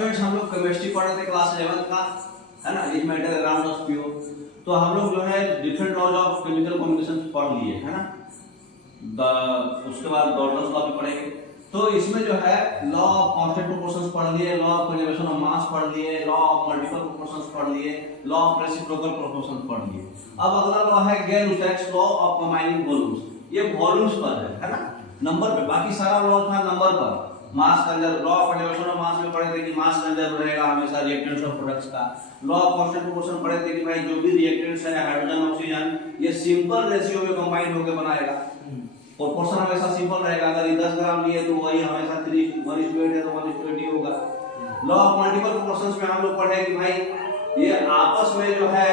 Students हम लोग chemistry पढ़ रहे थे क्लास 11 का, है ना, is metal around of PO. तो हम लोग जो है different laws of chemical combination पढ़ लिए, है ना। उसके बाद डॉल्टन्स लॉ भी पढ़ेंगे। तो इसमें जो है लॉ ऑफ कांस्टेंट प्रोपोर्शंस पढ़ लिए, लॉ ऑफ कंजर्वेशन ऑफ मास पढ़ लिए, लॉ ऑफ मल्टीपल प्रोपोर्शंस पढ़ लिए, लॉ ऑफ रेसिप्रोकल प्रोपोर्शंस पढ़ लिए। अब अगला लॉ है गैर-लुसैक्स लॉ ऑफ कंबाइनिंग वॉल्यूम्स। ये वॉल्यूम्स पर है ना, नंबर पे। बाकी सारा लॉ था नंबर पर। Mass conserve, law of conservation of mass में पढ़े थे कि मास कंजर्व रहेगा हमेशा रिएक्टेंट्स ऑफ प्रोडक्ट्स का। लॉ ऑफ कांस्टेंट प्रोपोर्शन पढ़े थे कि भाई जो भी रिएक्टेंट्स है हाइड्रोजन ऑक्सीजन ये सिंपल रेशियो में कंबाइन होकर बनाएगा। प्रोपोर्शन हमेशा सिंपल रहेगा। अगर ये 10 ग्राम लिए तो वही हमेशा 3:1 है तो 1:20 होगा। लॉ ऑफ मल्टीपल प्रोपोर्शंस में हम लोग पढ़े कि भाई ये आपस में जो है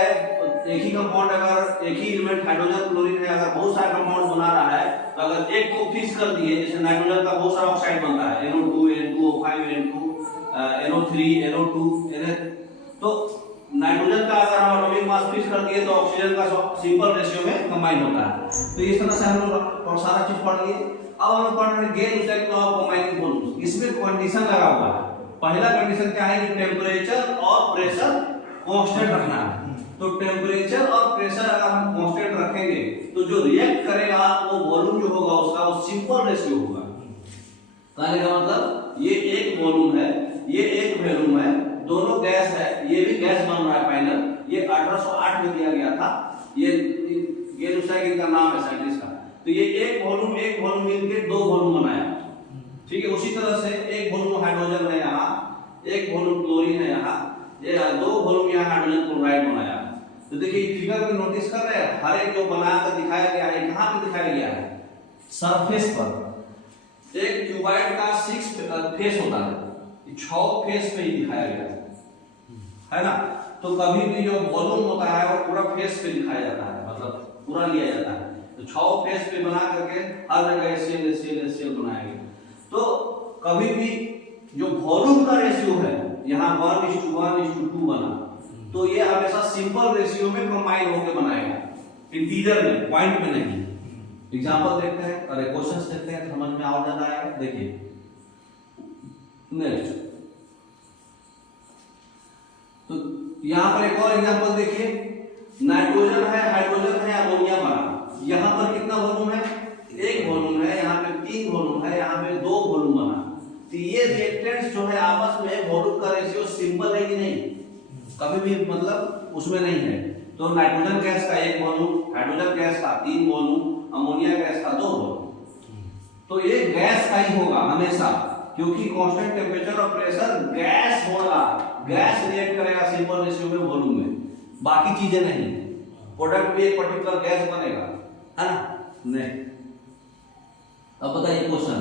एक ही कंपाउंड, अगर एक ही एलिमेंट हाइड्रोजन क्लोरीन है, अगर बहुत सारे कंपाउंड बना रहा है तो अगर एक को फिक्स कर दिए, जैसे नाइट्रोजन का बहुत सारा ऑक्साइड बनता है NO2 N2O5 N2 NO3 NO2 तो नाइट्रोजन का अगर हम एटॉमिक मास फिक्स कर दिए तो ऑक्सीजन का सिंपल रेशियो में कंबाइन होता है। तो इस तरह से हम लोग और सारा चीज पढ़ लिए। अब हम लोग पढ़ रहे हैं गैर-लुसैक्स लॉ ऑफ कंबाइनिंग वॉल्यूम्स। इसमें कंडीशन लगा हुआ है। पहला कंडीशन क्या है कि टेंपरेचर और प्रेशर कांस्टेंट रखना है। तो टेंपरेचर और प्रेशर अगर हम कांस्टेंट रखेंगे तो जो रिएक्ट करेगा वो वॉल्यूम जो होगा उसका वो सिंपल रेशियो होगा। कहने का मतलब ये एक वॉल्यूम है, ये एक वॉल्यूम है, दोनों गैस है, ये भी गैस बन रहा है फाइनल। ये 1808 में दिया गया था। ये गैर-लुसैक्स का नाम है साइंटिस्ट का। तो ये एक वॉल्यूम मिलके दो वॉल्यूम बनाया, ठीक है। उसी तरह से एक वॉल्यूम हाइड्रोजन है यहाँ, एक वॉल्यूम क्लोरीन है यहाँ, ये दो वॉल्यूम यहाँ हाइड्रोजन क्लोराइड बनाया। तो देखिए फिगर में नोटिस कर रहे हैं, हर एक जो बनाकर दिखाया गया है कहाँ पे दिखाया गया है, सरफेस पर। एक क्यूबॉइड का 6 फेस होता है, 6 फेस पे ही दिखाया गया है ना। तो कभी भी जो वॉल्यूम होता है वो पूरा फेस पे दिखाया जाता है, मतलब पूरा लिया जाता है। तो 6 फेस पे बना करके हर जगह एसएल बनाया गया। तो कभी भी जो वॉल्यूम का रेशियो है यहाँ 1:1:2 बना, तो ये हमेशा सिंपल रेशियो में कंबाइन होकर बनाएगा, इंटीजर में, पॉइंट में नहीं। एग्जांपल देखते हैं और क्वेश्चंस देखते हैं, समझ में आ जाता है। देखिए नेक्स्ट, तो यहाँ पर एक और एग्जांपल देखिए, नाइट्रोजन है, हाइड्रोजन है, अमोनिया बना। यहाँ पर कितना वॉल्यूम है, एक वॉल्यूम है, यहाँ पे 3 वॉल्यूम है, यहाँ पे 2 वॉल्यूम बना। तो ये रिएक्टेंट्स जो है आपस में वॉल्यूम का रेशियो सिंपल है कि नहीं, कभी भी मतलब उसमें नहीं है। तो नाइट्रोजन गैस का 1 वॉल्यूम, हाइड्रोजन गैस का 3 वॉल्यूम, अमोनिया गैस का 2 वॉल्यूम। तो ये गैस का ही होगा हमेशा, क्योंकि कांस्टेंट टेंपरेचर और प्रेशर गैस होगा, गैस रिएक्ट करेगा सिंपल रेशियो में वॉल्यूम में, बाकी चीजें नहीं। प्रोडक्ट भी एक पर्टिकुलर गैस बनेगा, है ना। नहीं, अब बताइए क्वेश्चन,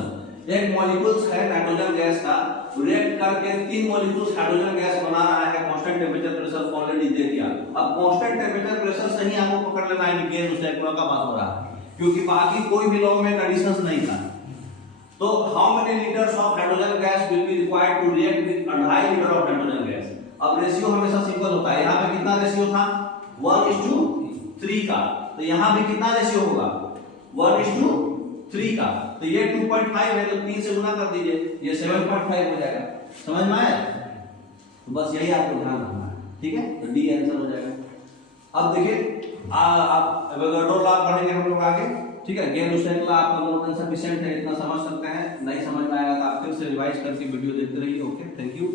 एक मॉलिक्यूल्स है नाइट्रोजन गैस का, रिएक्ट करके 3 मॉलिक्यूल्स हाइड्रोजन गैस बना रहा है। कांस्टेंट टेंपरेचर प्रेशर ऑलरेडी दे दिया। अब कांस्टेंट टेंपरेचर प्रेशर से ही आपको पकड़ लेना है कि गैर-लुसैक्स लॉ का बात हो रहा है, क्योंकि बाकी कोई भी लॉ में कंडीशंस नहीं था। तो how many litres of hydrogen gas will be required to react with 2.5 litre of nitrogen gas. अब रेशियो हमेशा सिंपल होता है। यहाँ पे कितना रेशियो था, 1:3 का। तो यहाँ भी कितना रेशियो होगा, 1:3 का। तो ये 2.5 है तो 3 से गुना कर दीजिए, ये 7.5 हो जाएगा। समझ में आया? तो बस यही आपको ध्यान रखना है, ठीक है। तो डी आंसर हो जाएगा। अब देखिए आप एवोगाड्रो लॉ पढ़ेंगे हम लोग आगे, ठीक है। गैर-लुसैक्स लॉ आपका मोर देन सफिशिएंट है, इतना समझ सकते हैं। नहीं समझ में आएगा तो आप फिर से रिवाइज करके वीडियो देखते रहिए। Okay, thank you.